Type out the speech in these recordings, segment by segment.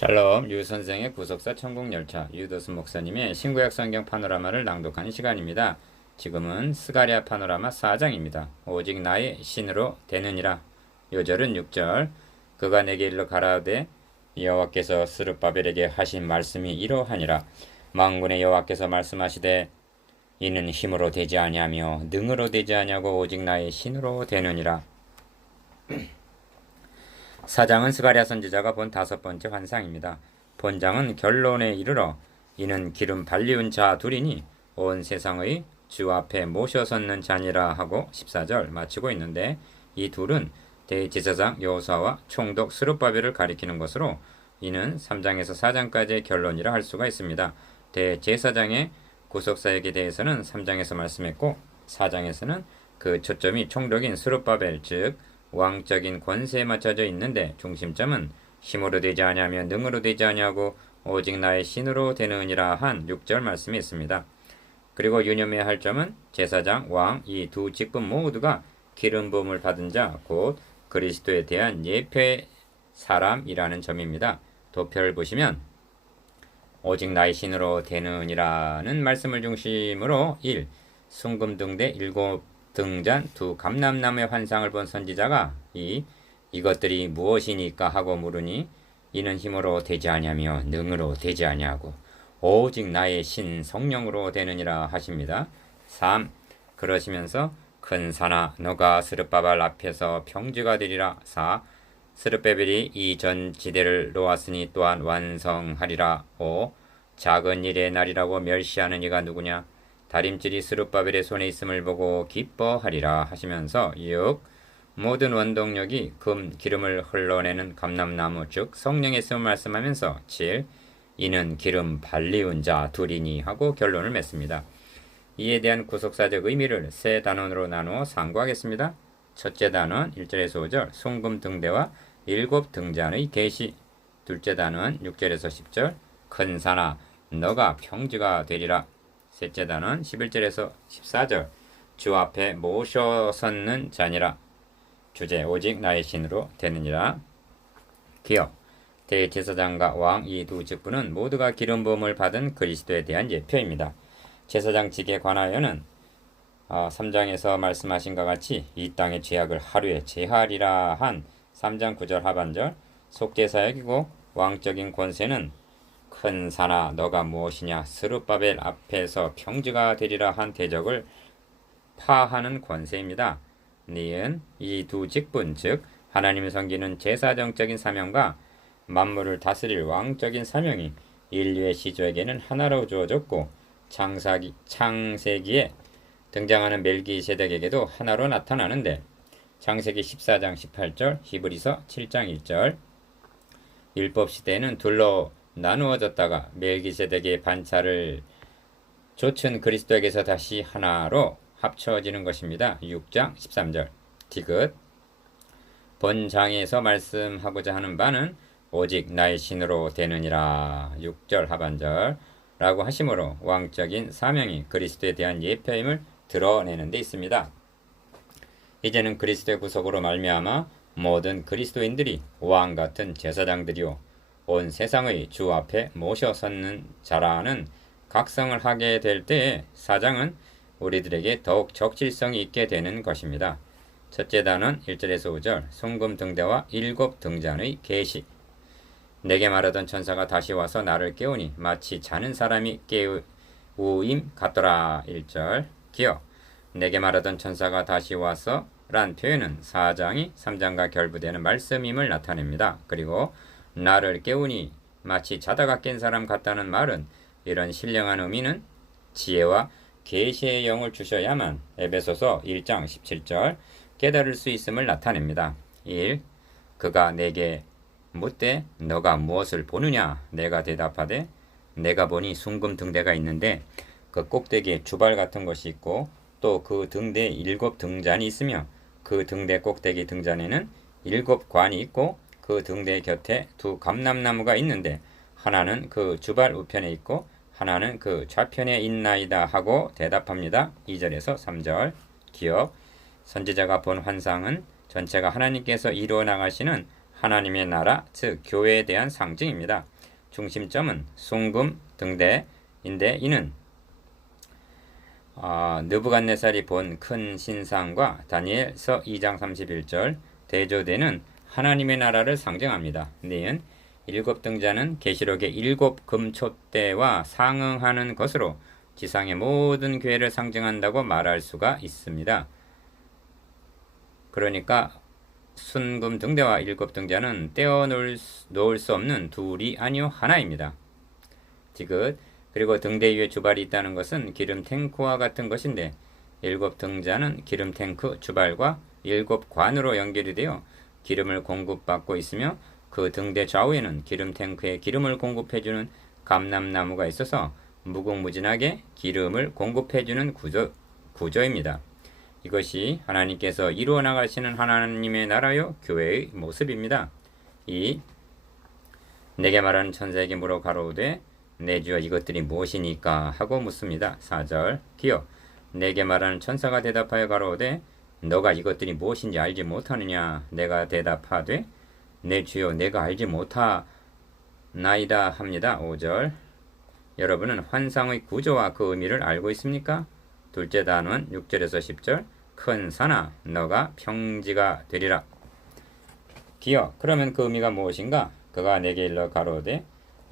샬롬 유 선생의 구속사 천국열차 유도수 목사님의 신구약 성경 파노라마를 낭독하는 시간입니다. 지금은 스가랴 파노라마 4장입니다. 오직 나의 신으로 되느니라. 요절은 6절. 그가 내게 일러 가라되 여호와께서 스룹바벨에게 하신 말씀이 이러하니라. 만군의 여호와께서 말씀하시되 이는 힘으로 되지 아니하며 능으로 되지 아니하고 오직 나의 신으로 되느니라. 사장은 스가랴 선지자가 본 5번째 환상입니다. 본장은 결론에 이르러 이는 기름 발리운 자 둘이니 온 세상의 주 앞에 모셔섰는 자니라 하고 14절 마치고 있는데, 이 둘은 대제사장 여호수아와 총독 스룹바벨을 가리키는 것으로 이는 3장에서 4장까지의 결론이라 할 수가 있습니다. 대제사장의 구속사역에 대해서는 3장에서 말씀했고 4장에서는 그 초점이 총독인 스룹바벨 즉 왕적인 권세에 맞춰져 있는데, 중심점은 힘으로 되지 아니하며 능으로 되지 아니하고 오직 나의 신으로 되느니라 한 6절 말씀이 있습니다. 그리고 유념해야 할 점은 제사장, 왕 이 두 직분 모두가 기름 부음을 받은 자 곧 그리스도에 대한 예표의 사람이라는 점입니다. 도표를 보시면 오직 나의 신으로 되느니라는 말씀을 중심으로 1. 순금등대 7등잔 두 감람나무의 환상을 본 선지자가 이것들이 무엇이니까 하고 물으니 이는 힘으로 되지 아니하며 능으로 되지 아니하고 오직 나의 신 성령으로 되느니라 하십니다. 3. 그러시면서 큰 산아 너가 스룹바벨 앞에서 평지가 되리라. 4. 스룹바벨이 이 전 지대를 놓았으니 또한 완성하리라. 5. 작은 일의 날이라고 멸시하는 이가 누구냐? 다림질이 스룹바벨의 손에 있음을 보고 기뻐하리라 하시면서 6. 모든 원동력이 기름을 흘러내는 감람나무 즉 성령의 있음을 말씀하면서 7. 이는 기름 발리운 자 둘이니 하고 결론을 맺습니다. 이에 대한 구속사적 의미를 세 단원으로 나누어 상고하겠습니다. 첫째 단원 1절에서 5절 순금등대와 7등잔의 계시. 둘째 단원 6절에서 10절 큰 산아 너가 평지가 되리라. 셋째 단원 11절에서 14절 주 앞에 모셔섰는 자니라. 주제 오직 나의 신으로 되느니라. 기억 대제사장과 왕 이 두 직분은 모두가 기름 부음을 받은 그리스도에 대한 예표입니다. 제사장직에 관하여는 3장에서 말씀하신 것 같이 이 땅의 죄악을 하루에 제하리라 한 3장 9절 하반절 속죄사역이고, 왕적인 권세는 큰 산아 너가 무엇이냐 스룹바벨 앞에서 평지가 되리라 한 대적을 파하는 권세입니다. 니은 이 두 직분 즉 하나님을 섬기는 제사정적인 사명과 만물을 다스릴 왕적인 사명이 인류의 시조에게는 하나로 주어졌고, 창세기에 등장하는 멜기세덱에게도 하나로 나타나는데, 창세기 14장 18절 히브리서 7장 1절 율법시대에는 둘로 나누어졌다가 멜기세덱의 반차를 좇은 그리스도에게서 다시 하나로 합쳐지는 것입니다. 6장 13절 디귿 본장에서 말씀하고자 하는 바는 오직 나의 신으로 되느니라 6절 하반절 라고 하심으로 왕적인 사명이 그리스도에 대한 예표임을 드러내는 데 있습니다. 이제는 그리스도의 구속으로 말미암아 모든 그리스도인들이 왕같은 제사장들이요 온 세상의 주 앞에 모셔섰는 자라는 각성을 하게 될 때에 사장은 우리들에게 더욱 적실성이 있게 되는 것입니다. 첫째 단원 1절에서 5절 순금등대와 7등잔의 계시. 내게 말하던 천사가 다시 와서 나를 깨우니 마치 자는 사람이 깨우임 같더라. 1절 기억 내게 말하던 천사가 다시 와서 란 표현은 4장이 3장과 결부되는 말씀임을 나타냅니다. 그리고 나를 깨우니 마치 자다가 깬 사람 같다는 말은 이런 신령한 의미는 지혜와 계시의 영을 주셔야만 에베소서 1장 17절 깨달을 수 있음을 나타냅니다. 1. 그가 내게 묻되 너가 무엇을 보느냐? 내가 대답하되 내가 보니 순금등대가 있는데 그 꼭대기에 주발 같은 것이 있고 또 그 등대에 7등잔이 있으며 그 등대 꼭대기 등잔에는 7관이 있고 그 등대 곁에 두 감람나무가 있는데 하나는 그 주발 우편에 있고 하나는 그 좌편에 있나이다 하고 대답합니다. 2절에서 3절 기억 선지자가 본 환상은 전체가 하나님께서 이루어 나가시는 하나님의 나라, 즉 교회에 대한 상징입니다. 중심점은 순금 등대인데 이는 느부갓네살이 본 큰 신상과 다니엘서 2장 31절 대조되는 하나님의 나라를 상징합니다. 니은 일곱 등자는 계시록의 일곱 금촛대와 상응하는 것으로 지상의 모든 교회를 상징한다고 말할 수가 있습니다. 그러니까 순금 등대와 일곱 등자는 떼어놓을 수 없는 둘이 아니요 하나입니다. 디귿 그리고 등대 위에 주발이 있다는 것은 기름 탱크와 같은 것인데 일곱 등자는 기름 탱크 주발과 일곱 관으로 연결이 되어 기름을 공급받고 있으며 그 등대 좌우에는 기름 탱크에 기름을 공급해주는 감람나무가 있어서 무궁무진하게 기름을 공급해주는 구조입니다. 이것이 하나님께서 이루어 나가시는 하나님의 나라요 교회의 모습입니다. 내게 말하는 천사에게 물어 가로되 내 주여 이것들이 무엇이니까 하고 묻습니다. 4절 기여 내게 말하는 천사가 대답하여 가로되 너가 이것들이 무엇인지 알지 못하느냐. 내가 대답하되 내 주여 내가 알지 못하나이다 합니다. 5절 여러분은 환상의 구조와 그 의미를 알고 있습니까? 둘째 단원 6절에서 10절 큰 산아 너가 평지가 되리라. 기여 그러면 그 의미가 무엇인가? 그가 내게 일러 가로되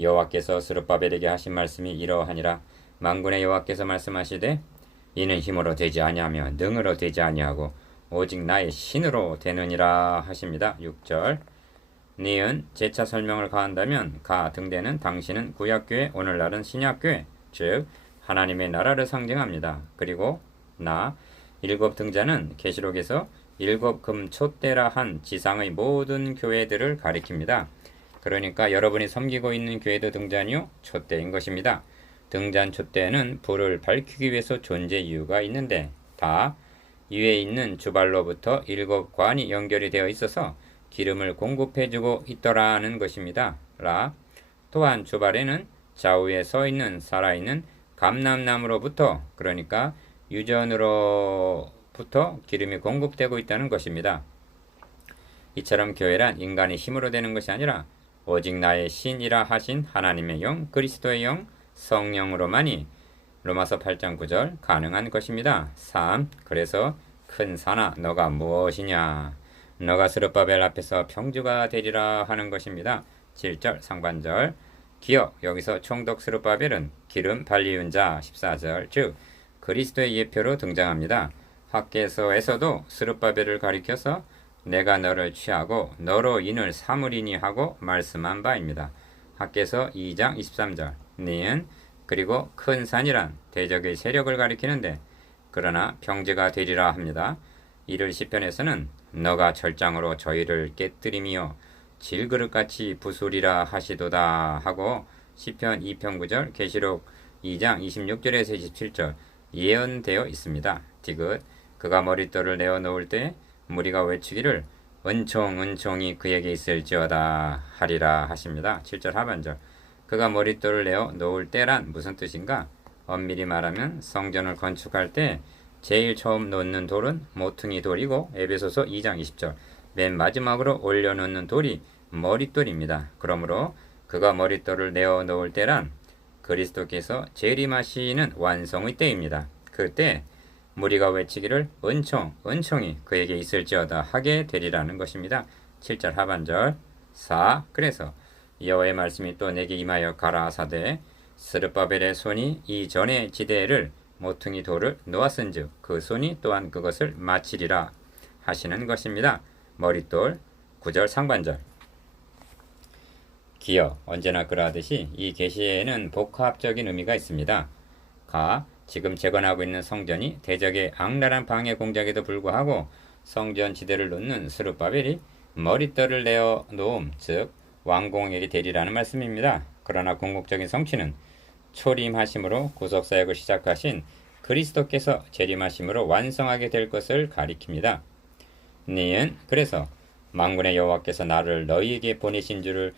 여호와께서 스룹바벨에게 하신 말씀이 이러하니라. 만군의 여호와께서 말씀하시되 이는 힘으로 되지 아니하며 능으로 되지 아니하고 오직 나의 신으로 되느니라 하십니다. 6절 니은 재차 설명을 가한다면 가 등대는 당신은 구약교회 오늘날은 신약교회 즉 하나님의 나라를 상징합니다. 그리고 나 일곱 등자는 계시록에서 일곱 금촛대라 한 지상의 모든 교회들을 가리킵니다. 그러니까 여러분이 섬기고 있는 교회도 등잔이요 촛대인 것입니다. 등잔 촛대는 불을 밝히기 위해서 존재 이유가 있는데 다 위에 있는 주발로부터 일곱 관이 연결이 되어 있어서 기름을 공급해주고 있더라는 것입니다. 또한 주발에는 좌우에 서 있는 살아있는 감람나무로부터 그러니까 유전으로부터 기름이 공급되고 있다는 것입니다. 이처럼 교회란 인간의 힘으로 되는 것이 아니라 오직 나의 신이라 하신 하나님의 영 그리스도의 영 성령으로만이 로마서 8장 9절 가능한 것입니다. 3. 그래서 큰 산아 너가 무엇이냐 너가 스룹바벨 앞에서 평주가 되리라 하는 것입니다. 7절 상반절 기여 여기서 총독 스룹바벨은 기름 발리운 자 14절 즉 그리스도의 예표로 등장합니다. 학개서에서도 스룹바벨을 가리켜서 내가 너를 취하고 너로 인을 삼으리니 하고 말씀한 바입니다. 학개서 2장 23절 니은 그리고 큰 산이란 대적의 세력을 가리키는데 그러나 평지가 되리라 합니다. 이를 시편에서는 너가 절장으로 저희를 깨뜨리며 질그릇같이 부수리라 하시도다 하고 시편 2편 9절 계시록 2장 26절에서 27절 예언되어 있습니다. 디귿 그가 머릿돌을 내어 놓을 때 무리가 외치기를 은총 은총이 그에게 있을지어다 하리라 하십니다. 7절 하반절 그가 머릿돌을 내어 놓을 때란 무슨 뜻인가? 엄밀히 말하면 성전을 건축할 때 제일 처음 놓는 돌은 모퉁이 돌이고 에베소서 2장 20절 맨 마지막으로 올려놓는 돌이 머릿돌입니다. 그러므로 그가 머릿돌을 내어 놓을 때란 그리스도께서 재림하시는 완성의 때입니다. 그때 무리가 외치기를 은총 은총이 그에게 있을지어다 하게 되리라는 것입니다. 7절 하반절 4 그래서 여호와의 말씀이 또 내게 임하여 가라 하사되 스룹바벨의 손이 이전의 지대를 모퉁이 돌을 놓았은즉 그 손이 또한 그것을 마치리라 하시는 것입니다. 머릿돌 9절 상반절 기여 언제나 그러하듯이 이 계시에는 복합적인 의미가 있습니다. 지금 재건하고 있는 성전이 대적의 악랄한 방해 공작에도 불구하고 성전 지대를 놓는 스룹바벨이 머릿돌을 내어 놓음 즉 왕공에게 되리라는 말씀입니다. 그러나 궁극적인 성취는 초림하심으로 구속사역을 시작하신 그리스도께서 재림하심으로 완성하게 될 것을 가리킵니다. 니은 그래서 만군의 여호와께서 나를 너희에게 보내신 줄을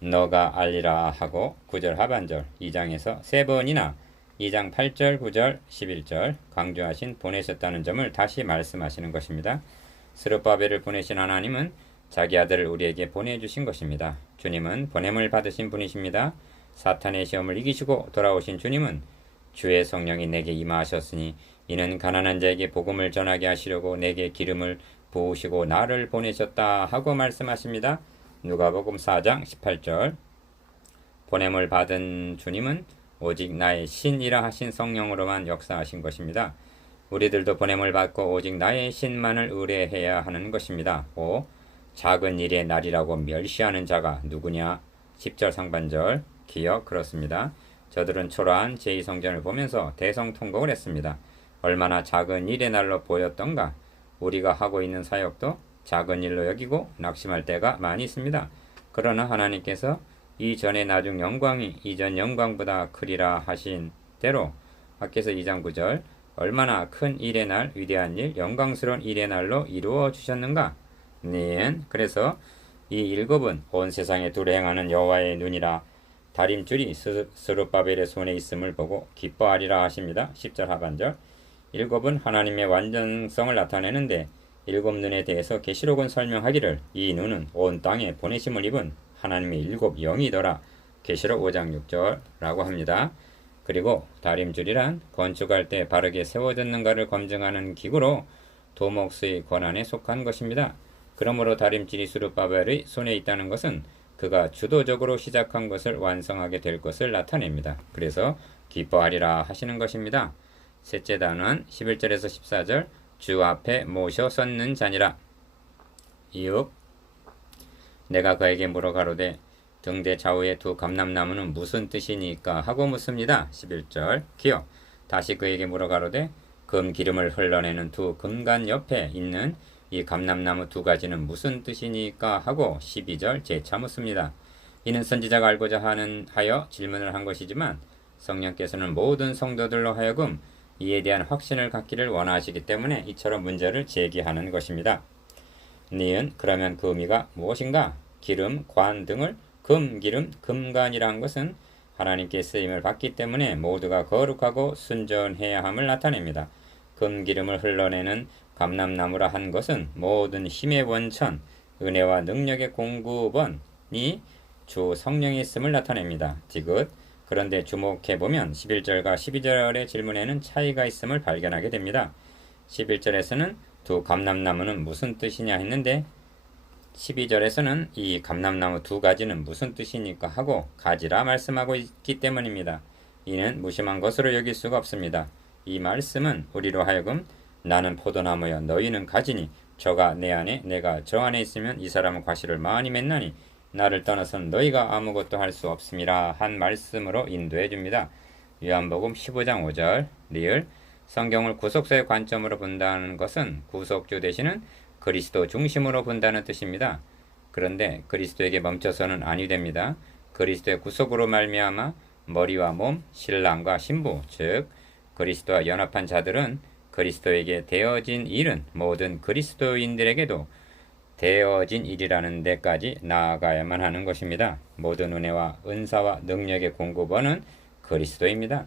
너가 알리라 하고 9절 하반절 2장에서 3번이나 2장 8절 9절 11절 강조하신 보내셨다는 점을 다시 말씀하시는 것입니다. 스룹바벨을 보내신 하나님은 자기 아들을 우리에게 보내주신 것입니다. 주님은 보냄을 받으신 분이십니다. 사탄의 시험을 이기시고 돌아오신 주님은 주의 성령이 내게 임하셨으니 이는 가난한 자에게 복음을 전하게 하시려고 내게 기름을 부으시고 나를 보내셨다 하고 말씀하십니다. 누가복음 4장 18절. 보냄을 받은 주님은 오직 나의 신이라 하신 성령으로만 역사하신 것입니다. 우리들도 보냄을 받고 오직 나의 신만을 의뢰해야 하는 것입니다. 5. 작은 일의 날이라고 멸시하는 자가 누구냐? 10절 상반절 기억 그렇습니다. 저들은 초라한 제2성전을 보면서 대성통곡을 했습니다. 얼마나 작은 일의 날로 보였던가. 우리가 하고 있는 사역도 작은 일로 여기고 낙심할 때가 많이 있습니다. 그러나 하나님께서 이전의 나중 영광이 이전 영광보다 크리라 하신 대로 학개서 2장 9절 얼마나 큰 일의 날, 위대한 일, 영광스러운 일의 날로 이루어 주셨는가? 그래서 이 일곱은 온 세상에 두레행하는 여호와의 눈이라 다림줄이 스룹바벨의 손에 있음을 보고 기뻐하리라 하십니다. 10절 하반절. 일곱은 하나님의 완전성을 나타내는데 일곱 눈에 대해서 계시록은 설명하기를 이 눈은 온 땅에 보내심을 입은 하나님의 일곱 영이더라. 계시록 5장 6절라고 합니다. 그리고 다림줄이란 건축할 때 바르게 세워졌는가를 검증하는 기구로 도목수의 권한에 속한 것입니다. 그러므로 다림줄이 스룹바벨의 손에 있다는 것은 그가 주도적으로 시작한 것을 완성하게 될 것을 나타냅니다. 그래서 기뻐하리라 하시는 것입니다. 셋째 단원 11절에서 14절 주 앞에 모셔 섰는 자니라. 6. 내가 그에게 물어 가로되 등대 좌우의 두 감람나무는 무슨 뜻이니까 하고 묻습니다. 11절 기억. 다시 그에게 물어 가로되 금 기름을 흘러내는 두 금간 옆에 있는 이 감람나무 두 가지는 무슨 뜻이니까 하고 12절 재차 묻습니다. 이는 선지자가 알고자 하여 질문을 한 것이지만 성령께서는 모든 성도들로 하여금 이에 대한 확신을 갖기를 원하시기 때문에 이처럼 문제를 제기하는 것입니다. 니은 그러면 그 의미가 무엇인가? 기름, 관 등을 금기름, 금관이라 한 것은 하나님께 쓰임을 받기 때문에 모두가 거룩하고 순전해야 함을 나타냅니다. 금기름을 흘러내는 감람나무라 한 것은 모든 힘의 원천, 은혜와 능력의 공급원이 주 성령이 있음을 나타냅니다. 디귿. 그런데 주목해보면 11절과 12절의 질문에는 차이가 있음을 발견하게 됩니다. 11절에서는 두 감람나무는 무슨 뜻이냐 했는데 12절에서는 이 감람나무 두 가지는 무슨 뜻이니까 하고 가지라 말씀하고 있기 때문입니다. 이는 무심한 것으로 여길 수가 없습니다. 이 말씀은 우리로 하여금 나는 포도나무여 너희는 가지니 저가 내 안에 내가 저 안에 있으면 이 사람은 과실을 많이 맺나니 나를 떠나서는 너희가 아무것도 할 수 없음이라 한 말씀으로 인도해 줍니다. 요한복음 15장 5절 리을 성경을 구속사의 관점으로 본다는 것은 구속주 되시는 그리스도 중심으로 본다는 뜻입니다. 그런데 그리스도에게 멈춰서는 아니 됩니다. 그리스도의 구속으로 말미암아 머리와 몸, 신랑과 신부 즉 그리스도와 연합한 자들은 그리스도에게 되어진 일은 모든 그리스도인들에게도 되어진 일이라는 데까지 나아가야만 하는 것입니다. 모든 은혜와 은사와 능력의 공급원은 그리스도입니다.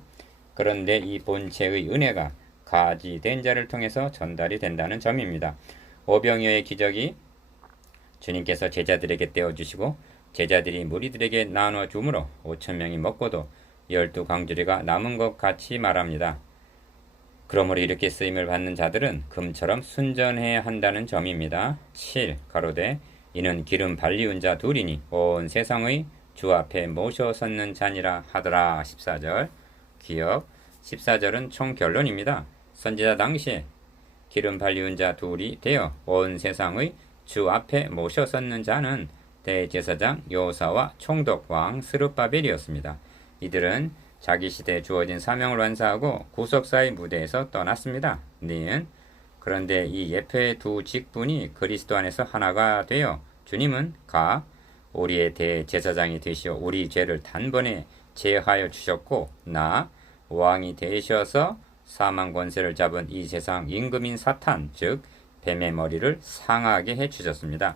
그런데 이 본체의 은혜가 가지된 자를 통해서 전달이 된다는 점입니다. 오병이어의 기적이 주님께서 제자들에게 떼어주시고 제자들이 무리들에게 나눠 주므로 5,000명이 먹고도 12광주리가 남은 것 같이 말합니다. 그러므로 이렇게 쓰임을 받는 자들은 금처럼 순전해야 한다는 점입니다. 7. 가로되 이는 기름 발리운 자 둘이니 온 세상의 주 앞에 모셔 섰는 자니라 하더라. 14절 기억. 14절은 총 결론입니다. 선지자 당시에 기름 발리운 자 둘이 되어 온 세상의 주 앞에 모셔 섰는 자는 대제사장 요사와 총독왕 스룹바벨이었습니다. 이들은 자기 시대에 주어진 사명을 완수하고 구속사의 무대에서 떠났습니다. 니은 그런데 이 예표의 두 직분이 그리스도 안에서 하나가 되어 주님은 우리의 대제사장이 되시어 우리 죄를 단번에 제하여 주셨고 왕이 되셔서 사망 권세를 잡은 이 세상 임금인 사탄 즉 뱀의 머리를 상하게 해주셨습니다.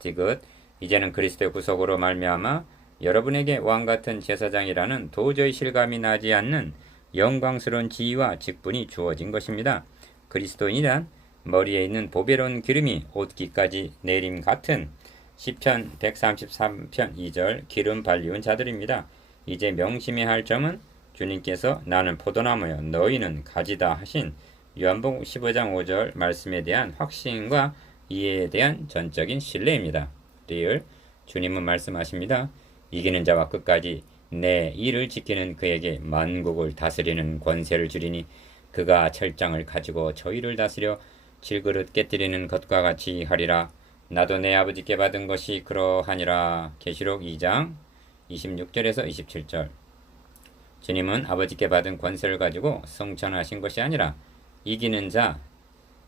디귿 이제는 그리스도의 구속으로 말미암아 여러분에게 왕같은 제사장이라는 도저히 실감이 나지 않는 영광스러운 지위와 직분이 주어진 것입니다. 그리스도인이란 머리에 있는 보배로운 기름이 옷깃까지 내림 같은 시편 133편 2절 기름 발리운 자들입니다. 이제 명심해야 할 점은 주님께서 나는 포도나무여 너희는 가지다 하신 요한복음 15장 5절 말씀에 대한 확신과 이해에 대한 전적인 신뢰입니다. 리을 주님은 말씀하십니다. 이기는 자와 끝까지 내 일을 지키는 그에게 만국을 다스리는 권세를 주리니 그가 철장을 가지고 저희를 다스려 질그릇 깨뜨리는 것과 같이 하리라. 나도 내 아버지께 받은 것이 그러하니라. 계시록 2장 26절에서 27절. 주님은 아버지께 받은 권세를 가지고 성천하신 것이 아니라 이기는 자,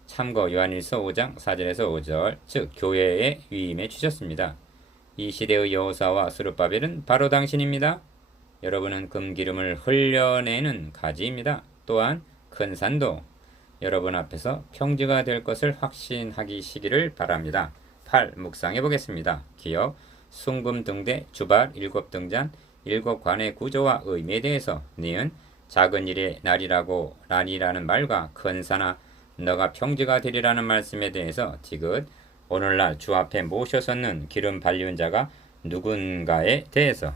참고 요한일서 5장 4절에서 5절, 즉 교회의 위임해 주셨습니다. 이 시대의 여호사와 스룹바벨은 바로 당신입니다. 여러분은 금기름을 흘려내는 가지입니다. 또한 큰 산도 여러분 앞에서 평지가 될 것을 확신하시기를 바랍니다. 8. 묵상해 보겠습니다. 기억, 순금 등대, 주발, 7등잔, 7관의 구조와 의미에 대해서 니은 작은 일의 날이라고 란이라는 말과 큰 산아 너가 평지가 되리라는 말씀에 대해서 디귿 오늘날 주 앞에 모셔섰는 기름 발리운 자가 누군가에 대해서